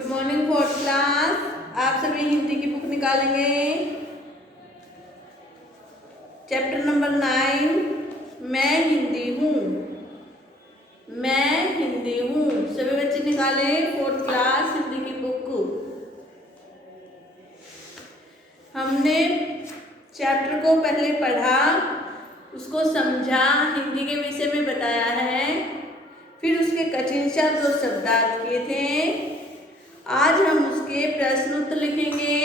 Good morning fourth class. आप सभी हिंदी की बुक निकालेंगे। चैप्टर नंबर 9 मैं हिंदी हूँ। मैं हिंदी हूँ। सभी बच्चे निकालें फोर्थ क्लास हिंदी की बुक। हमने चैप्टर को पहले पढ़ा, उसको समझा, हिंदी के विषय में बताया है, फिर उसके कठिन शब्द और शब्दार्थ किए थे। आज हम उसके प्रश्न उत्तर लिखेंगे।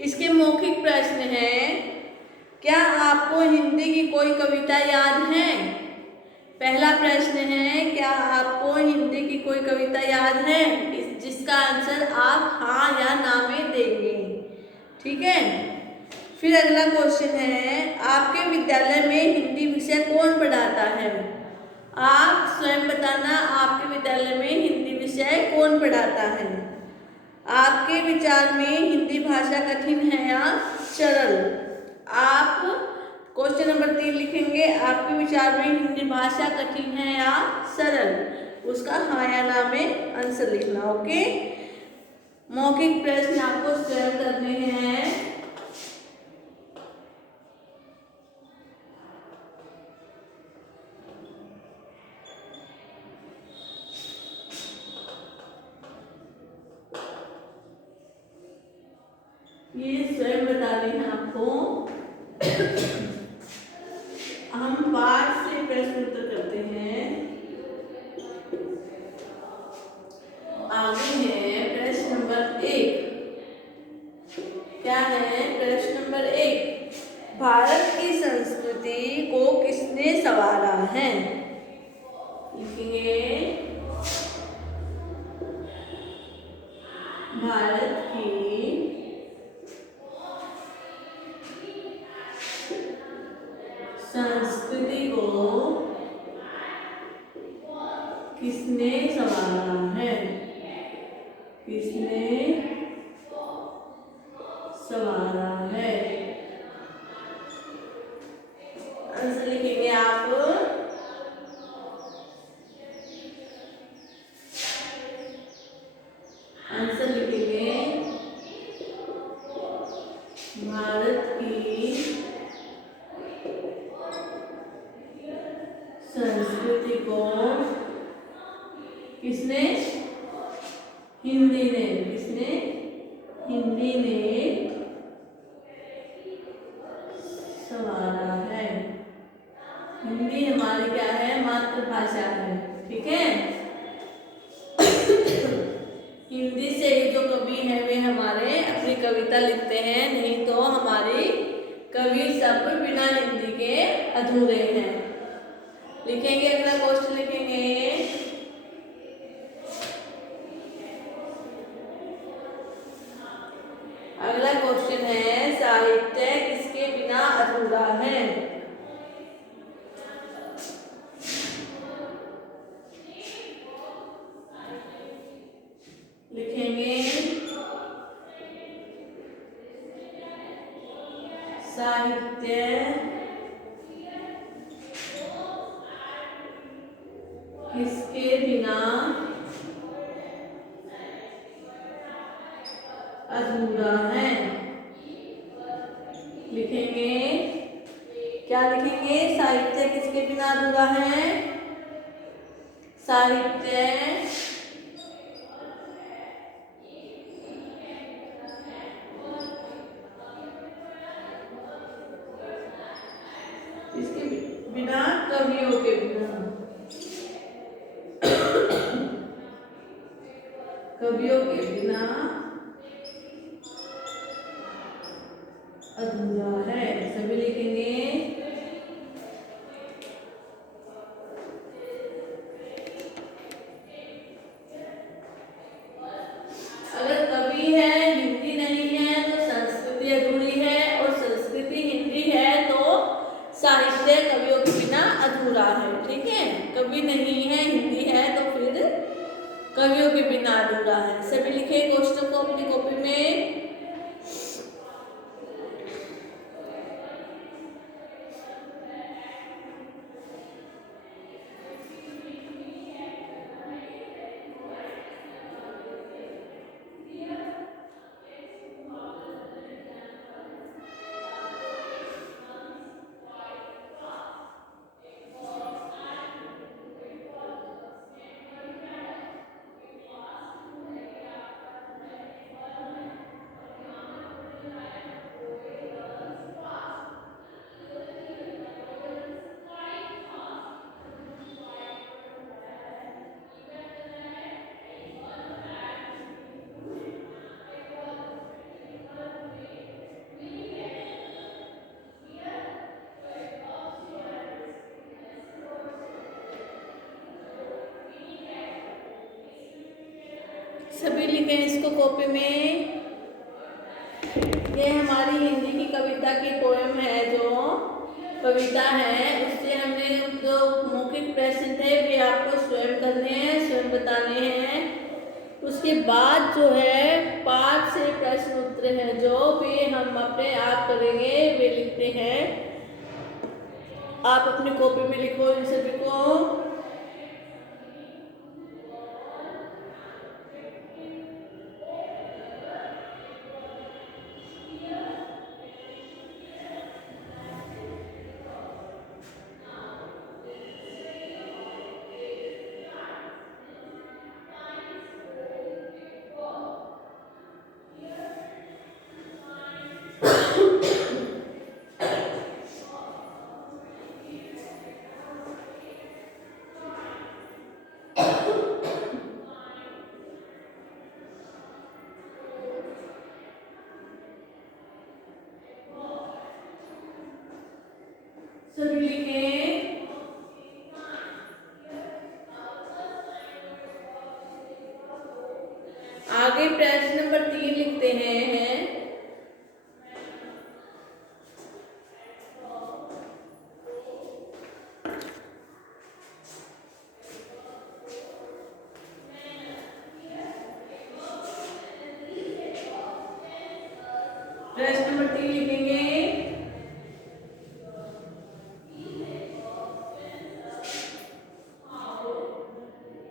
इसके मौखिक प्रश्न हैं। क्या आपको हिंदी की कोई कविता याद है? पहला प्रश्न है, क्या आपको हिंदी की कोई कविता याद है? जिसका आंसर आप हाँ या ना में देंगे। ठीक है। फिर अगला क्वेश्चन है, आपके विद्यालय में हिंदी विषय कौन पढ़ाता है? आप स्वयं बताना, आपके विद्यालय में हिंदी विषय कौन पढ़ाता है? आपके विचार में हिंदी भाषा कठिन है या सरल? आप क्वेश्चन नंबर 3 लिखेंगे, आपके विचार में हिंदी भाषा कठिन है या सरल? उसका हाँ या ना में आंसर लिखना। ओके। मौखिक प्रश्न आपको स्वयं करने हैं। ये स्वयं बताने हैं आपको। हम पाठ से प्रश्न उत्तर करते हैं। आगे है प्रश्न नंबर 1। क्या है प्रश्न नंबर 1? भारत की संस्कृति को किसने संवारा है? लिखेंगे, भारत की संस्कृति को किसने संवारा है? किसने संवारा है? आंसर लिखेंगे आप। आंसर लिखेंगे, भारत की संस्कृति को किसने? हिंदी ने। किसने? हिंदी ने संवारा है। हिंदी हमारी क्या है? मातृभाषा है। ठीक है। हिंदी से ही जो कवि हैं वे हमारे अपनी कविता लिखते हैं, नहीं तो हमारी कवि सब बिना हिंदी के अधूरे हैं। लिखेंगे, अगला क्वेश्चन लिखेंगे। अगला क्वेश्चन है, साहित्य किसके बिना अधूरा है? लिखेंगे, साहित्य किसके बिना अधूरा है? लिखेंगे, क्या लिखेंगे? साहित्य किसके बिना अधूरा है? साहित्य इसके बिना, कवियों के बिना। कवियों के बिना अधूरा है। सभी लिखेंगे। अगर कवि है, हिंदी नहीं है तो संस्कृति अधूरी है, और संस्कृति हिंदी है तो साहित्य कवियों के बिना अधूरा है। ठीक है। कवि नहीं है, हिंदी है तो फिर कवियों के बिना अधूरा है। सभी लिखे क्वेश्चन को अपनी कॉपी में। लिखें इसको कॉपी में। ये हमारी हिंदी की कविता की पोएम है, जो कविता है उससे हमने जो मौखिक प्रश्न थे वे आपको स्वयं करने हैं, स्वयं बताने हैं। उसके बाद जो है 5 से प्रश्न उत्तर हैं जो वे हम अपने आप करेंगे, वे लिखते हैं। आप अपनी कॉपी में लिखो इन सभी को। सभी लिखें। आगे प्रश्न नंबर 3 लिखते हैं। प्रश्न नंबर 3 लिखेंगे।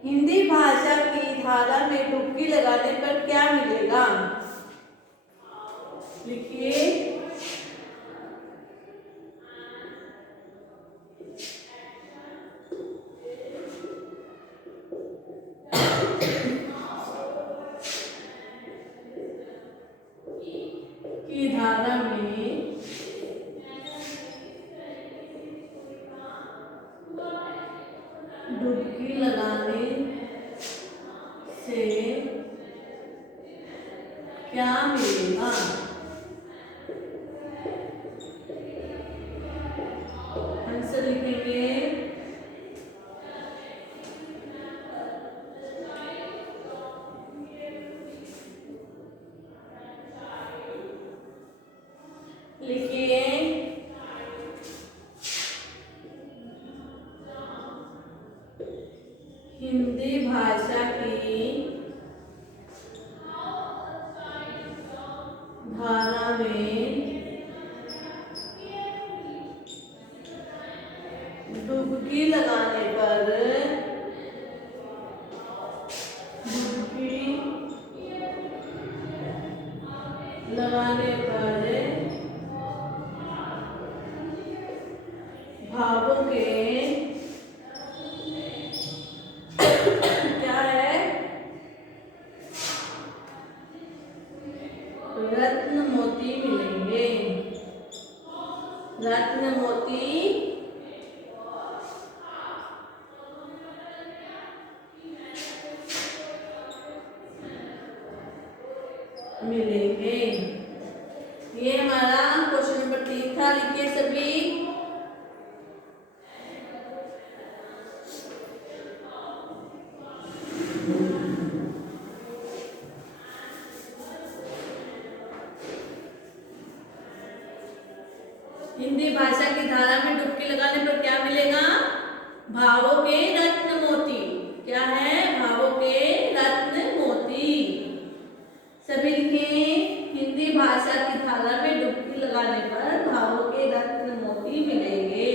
हिंदी भाषा की धारा में डुबकी लगाने पर क्या मिलेगा? लिखिए। की धारा में डुबकी लगाने से क्या मिलेगा? आंसर लिखेंगे। लिखिए। हिंदी भाषा की धारा में डुबकी लगाने पर भावों के क्या है? रत्न मोती मिलेंगे। रत्न मोती मिलेंगे। ये हमारा क्वेश्चन नंबर 3 था। लिखिए सभी। हिंदी भाषा की धारा में डुबकी लगाने पर क्या मिलेगा? भावों के रत्न मोती। क्या है? भावों के रत्न मोती। सभी लिखें। हिंदी भाषा की धारा में डुबकी लगाने पर भावों के रत्न मोती मिलेंगे।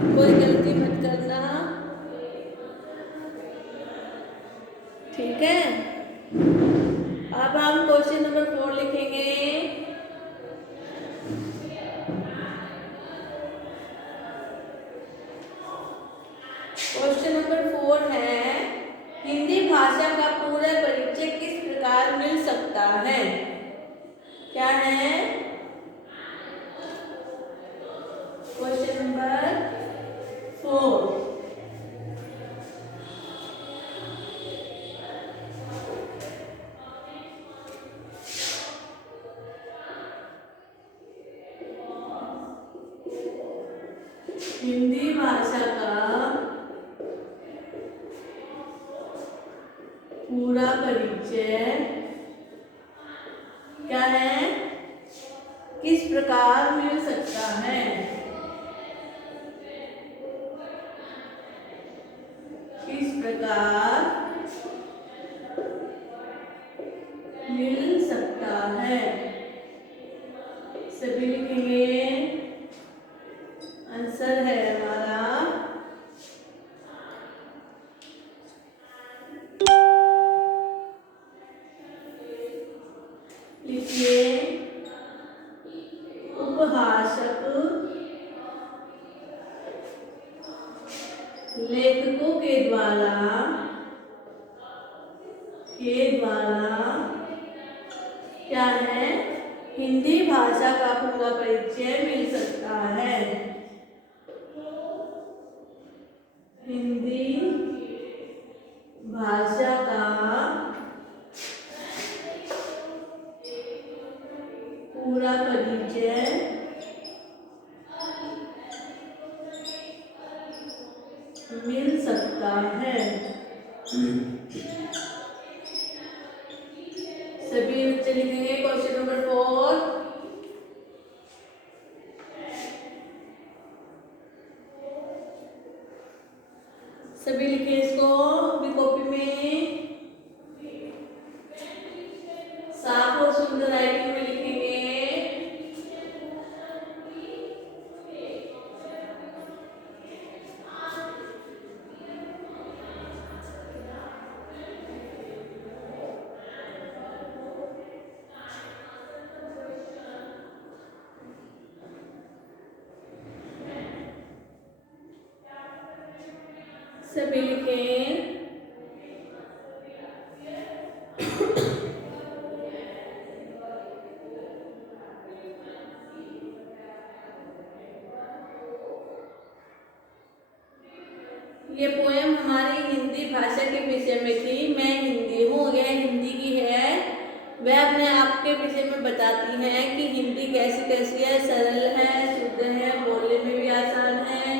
कोई गलती मत करना, ठीक है। अब हम क्वेश्चन नंबर 4 लिखेंगे। क्वेश्चन नंबर 4 है, हिंदी भाषा का पूरा परिचय किस प्रकार मिल सकता है? क्या है क्वेश्चन नंबर 4? हिंदी भाषा का पूरा परिचय क्या है, किस प्रकार मिल सकता है? किस प्रकार मिल सकता है? सभी लिखेंगे। आंसर है हमारा लिखिए, उपभाषक लेखकों के द्वारा क्या है, हिंदी भाषा का पूरा परिचय मिल सकता है। हिंदी भाषा का पूरा परिचय मिल सकता है। सभी बच्चे लिखेंगे क्वेश्चन नंबर 4। सभी लिखे इसको अपनी कॉपी में, साफ और सुंदर राइटिंग में लिखेंगे। सभी लिखें। ये पोएम हमारी हिंदी भाषा के विषय में थी। मैं हिंदी हूँ, यह हिंदी की है। वह अपने आप के विषय में बताती है कि हिंदी कैसी है, सरल है, शुद्ध है, बोलने में भी आसान है,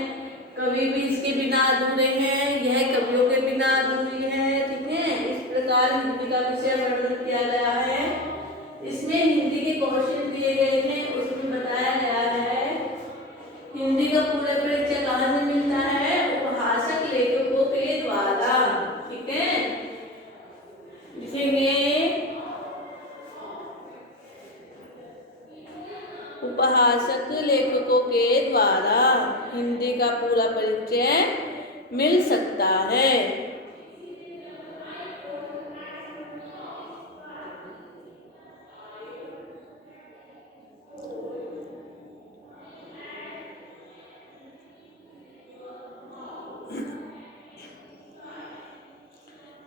कवि भी इसके बिना अधूरे हैं, यह कवियों के बिना अधूरी है, ठीक है। इस प्रकार हिंदी का विषय वर्णन किया गया है। इसमें हिंदी के क्वेश्चन दिए गए हैं, उसमें बताया गया है हिंदी का पूरा परिचय कहाँ से मिलता है, उपभाषक लेखकों के द्वारा, ठीक है। लिखेंगे उपभाषक लेखकों के द्वारा हिंदी का पूरा परिचय मिल सकता है।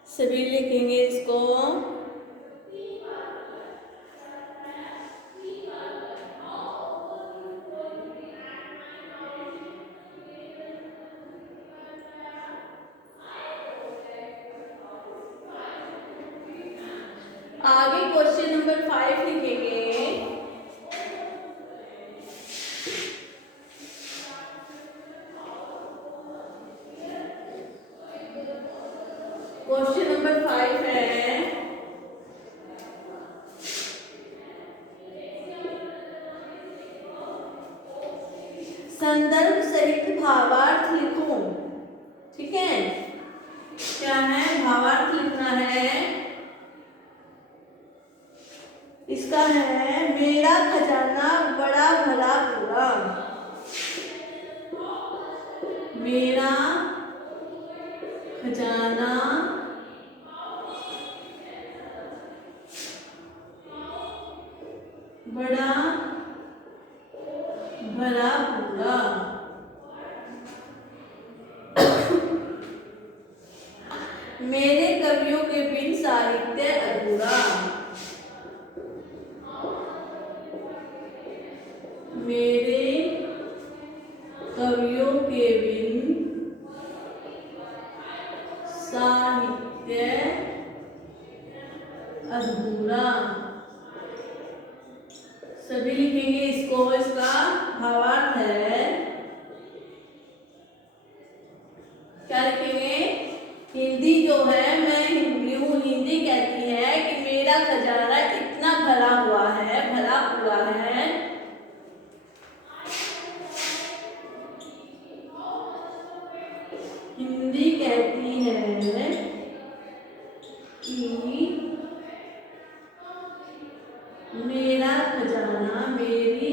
सभी लिखेंगे इसको। आगे क्वेश्चन नंबर 5 लिखेंगे। क्वेश्चन नंबर 5 है, संदर्भ सहित भावार्थ लिखो, ठीक है। क्या है, भावार्थ लिखना है। इसका है, मेरा खजाना बड़ा भला पूरा। मेरा खजाना बड़ा भरा पूरा। मेरे कवियों के बिन साहित्य अधूरा। मेरे कवियों के बिन साहित्य अधूरा। सभी लिखेंगे इसको। इसका भावार्थ है, क्या लिखेंगे? हिंदी जो है, मैं हिंदी कहती है कि मेरा खजाना इतना भरा हुआ है, भरा पूरा है। हिंदी कहती है कि मेरा खजाना, मेरी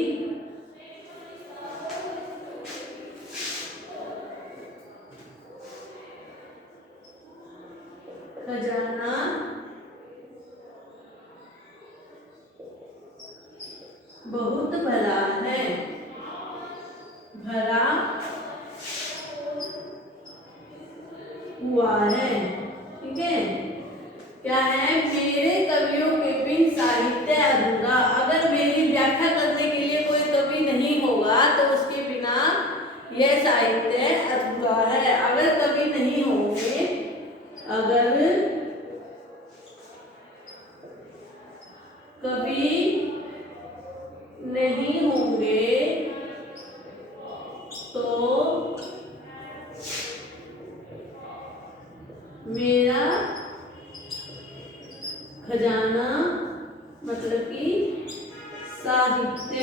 खजाना बहुत भरा है, भरा हुआ है। ठीक है, क्या है? मेरे कवियों के बिन साहित्य अधूरा। अगर मेरी व्याख्या करने के लिए कोई कवि नहीं होगा तो उसके बिना यह साहित्य अधूरा है। अगर कवि नहीं होंगे, अगर कवि नहीं होंगे तो मेरा खजाना, मतलब कि साहित्य,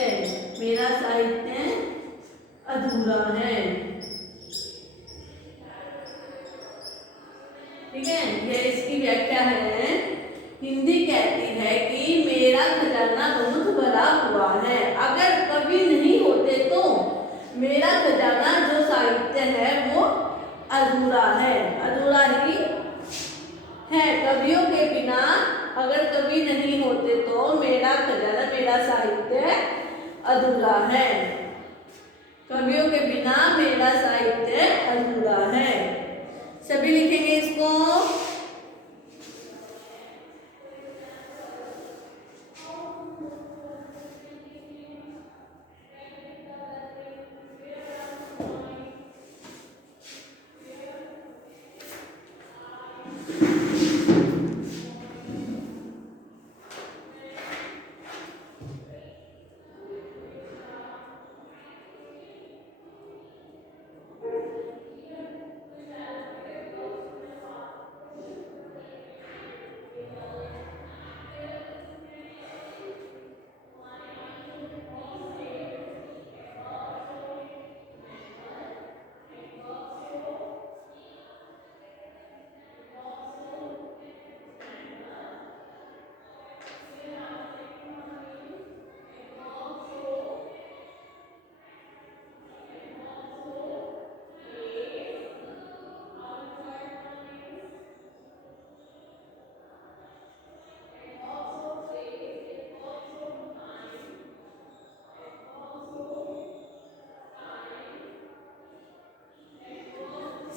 मेरा साहित्य अधूरा है। ठीक है, यह इसकी व्याख्या है। हिंदी कहती है कि मेरा खजाना बहुत भरा हुआ है। अगर कवि नहीं होते तो मेरा खजाना जो साहित्य है वो अधूरा है, अधूरा ही है। कवियों के बिना, अगर कवि नहीं होते तो मेरा खजाना, मेरा साहित्य अधूरा है। कवियों के बिना मेरा साहित्य अधूरा है। सभी लिखेंगे इसको।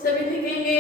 सभी लिखेंगे।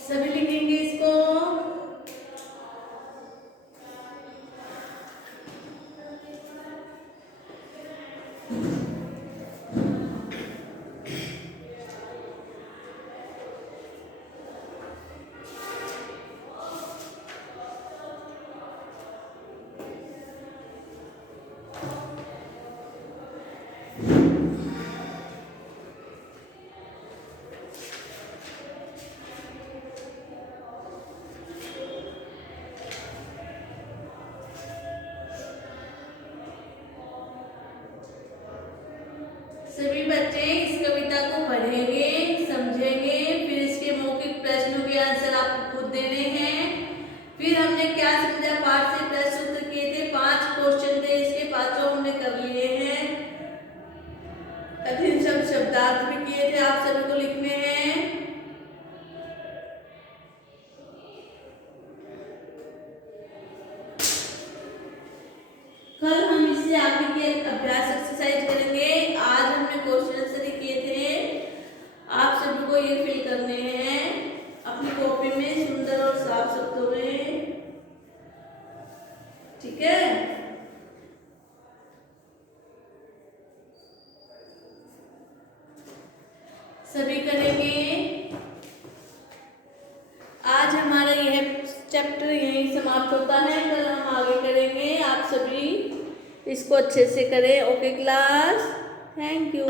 सभी लिखेंगे इसको। हमने क्या समझा पाठ से प्रश्न उत्तर किए थे, 5 क्वेश्चन थे, इसके 5 हमने कर लिए हैं। कठिन शब्दार्थ भी किए थे, आप सभी को लिखने हैं। कल हम इससे आगे के अभ्यास एक्सरसाइज करेंगे। आज हमने क्वेश्चन आंसर किए थे, आप सभी को ये फिल करने हैं अपनी कॉपी में सुंदर और साफ शब्दों में, ठीक है। सभी करेंगे। आज हमारा यह चैप्टर यहीं समाप्त होता है, कल हम आगे करेंगे। आप सभी इसको अच्छे से करें। Okay class, thank you.